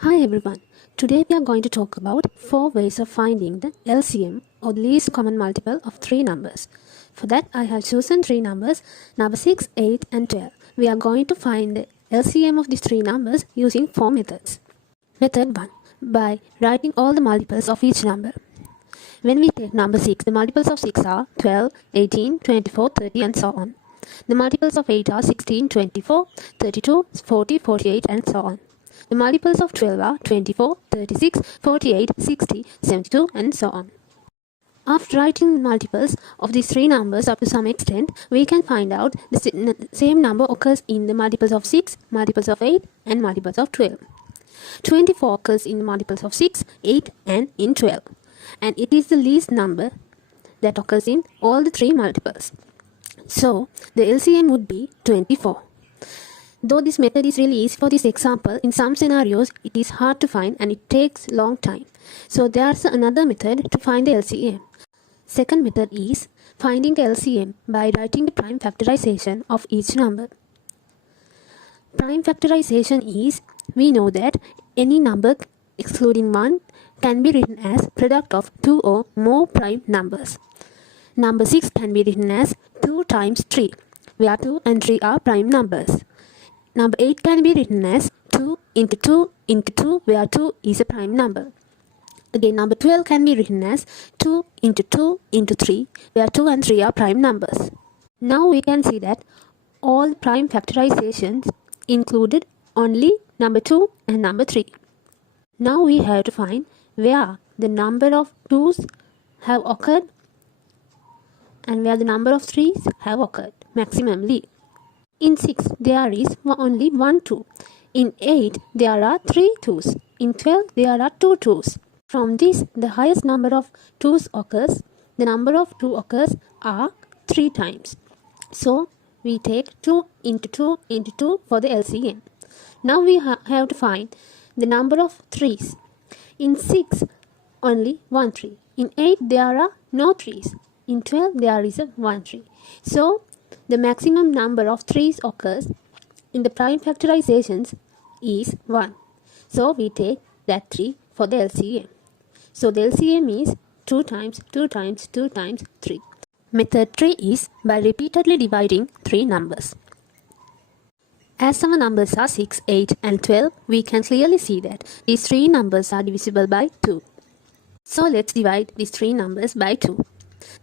Hi everyone, today we are going to talk about 4 ways of finding the LCM or the least common multiple of 3 numbers. For that I have chosen 3 numbers, number 6, 8 and 12. We are going to find the LCM of these 3 numbers using 4 methods. Method 1. By writing all the multiples of each number. When we take number 6, the multiples of 6 are 12, 18, 24, 30 and so on. The multiples of 8 are 16, 24, 32, 40, 48 and so on. The multiples of 12 are 24, 36, 48, 60, 72 and so on. After writing multiples of these 3 numbers up to some extent, we can find out the same number occurs in the multiples of 6, multiples of 8 and multiples of 12. 24 occurs in the multiples of 6, 8 and in 12. And it is the least number that occurs in all the 3 multiples. So, the LCM would be 24. Though this method is really easy for this example, in some scenarios it is hard to find and it takes long time. So there's another method to find the LCM. Second method is finding the LCM by writing the prime factorization of each number. Prime factorization is, we know that any number excluding 1 can be written as product of 2 or more prime numbers. Number 6 can be written as 2 times 3, where 2 and 3 are prime numbers. Number 8 can be written as 2 into 2 into 2, where 2 is a prime number. Again, number 12 can be written as 2 into 2 into 3, where 2 and 3 are prime numbers. Now we can see that all prime factorizations included only number 2 and number 3. Now we have to find where the number of 2's have occurred and where the number of 3's have occurred maximally. In 6, there is only 1 2. In 8, there are 3 2's. In 12, there are 2 2's. From this, the highest number of 2's occurs. The number of 2 occurs are 3 times. So, we take 2 into 2 into 2 for the LCM. Now we have to find the number of 3's. In 6, only 1 3. In 8, there are no 3's. In 12, there is a 1 3. So, the maximum number of 3's occurs in the prime factorizations is 1. So, we take that 3 for the LCM. So, the LCM is 2 times 2 times 2 times 3. Method 3 is by repeatedly dividing 3 numbers. As our numbers are 6, 8 and 12, we can clearly see that these 3 numbers are divisible by 2. So, let's divide these 3 numbers by 2.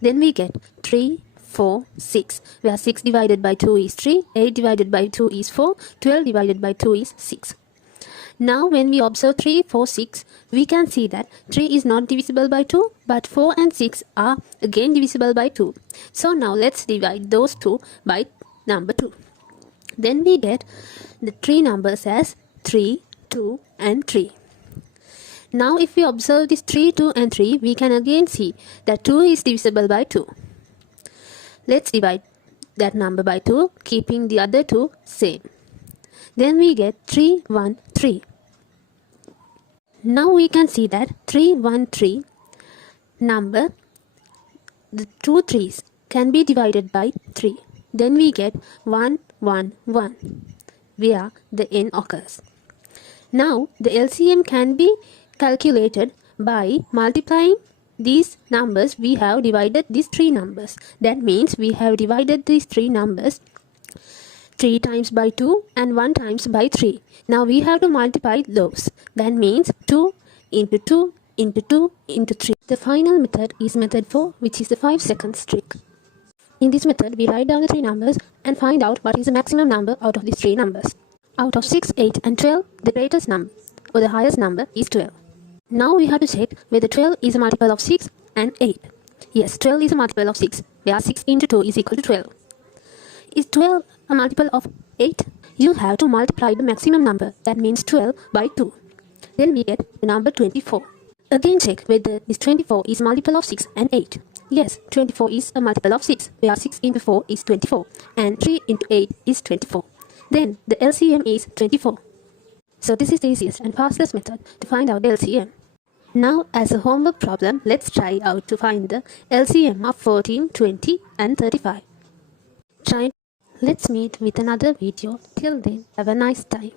Then we get 3, 4, 6, where 6 divided by 2 is 3, 8 divided by 2 is 4, 12 divided by 2 is 6. Now when we observe 3, 4, 6, we can see that 3 is not divisible by 2, but 4 and 6 are again divisible by 2. So now let's divide those 2 by number 2. Then we get the 3 numbers as 3, 2 and 3. Now if we observe this 3, 2 and 3, we can again see that 2 is divisible by 2. Let's divide that number by 2, keeping the other 2 same. Then we get 3, 1, 3. Now we can see that 3, 1, 3 number, the 2 3's can be divided by 3. Then we get 1, 1, 1, where the n occurs. Now the LCM can be calculated by multiplying these numbers. We have divided these 3 numbers. That means we have divided these 3 numbers 3 times by 2 and 1 times by 3. Now we have to multiply those. That means 2 into 2 into 2 into 3. The final method is method 4, which is the 5 seconds trick. In this method, we write down the 3 numbers and find out what is the maximum number out of these 3 numbers. Out of 6, 8 and 12, the greatest number or the highest number is 12. Now we have to check whether 12 is a multiple of 6 and 8. Yes, 12 is a multiple of 6, where 6 into 2 is equal to 12. Is 12 a multiple of 8? You have to multiply the maximum number, that means 12 by 2. Then we get the number 24. Again check whether this 24 is a multiple of 6 and 8. Yes, 24 is a multiple of 6, where 6 into 4 is 24 and 3 into 8 is 24. Then the LCM is 24. So this is the easiest and fastest method to find out the LCM. Now as a homework problem, let's try out to find the LCM of 14, 20 and 35. Let's meet with another video. Till then, have a nice time.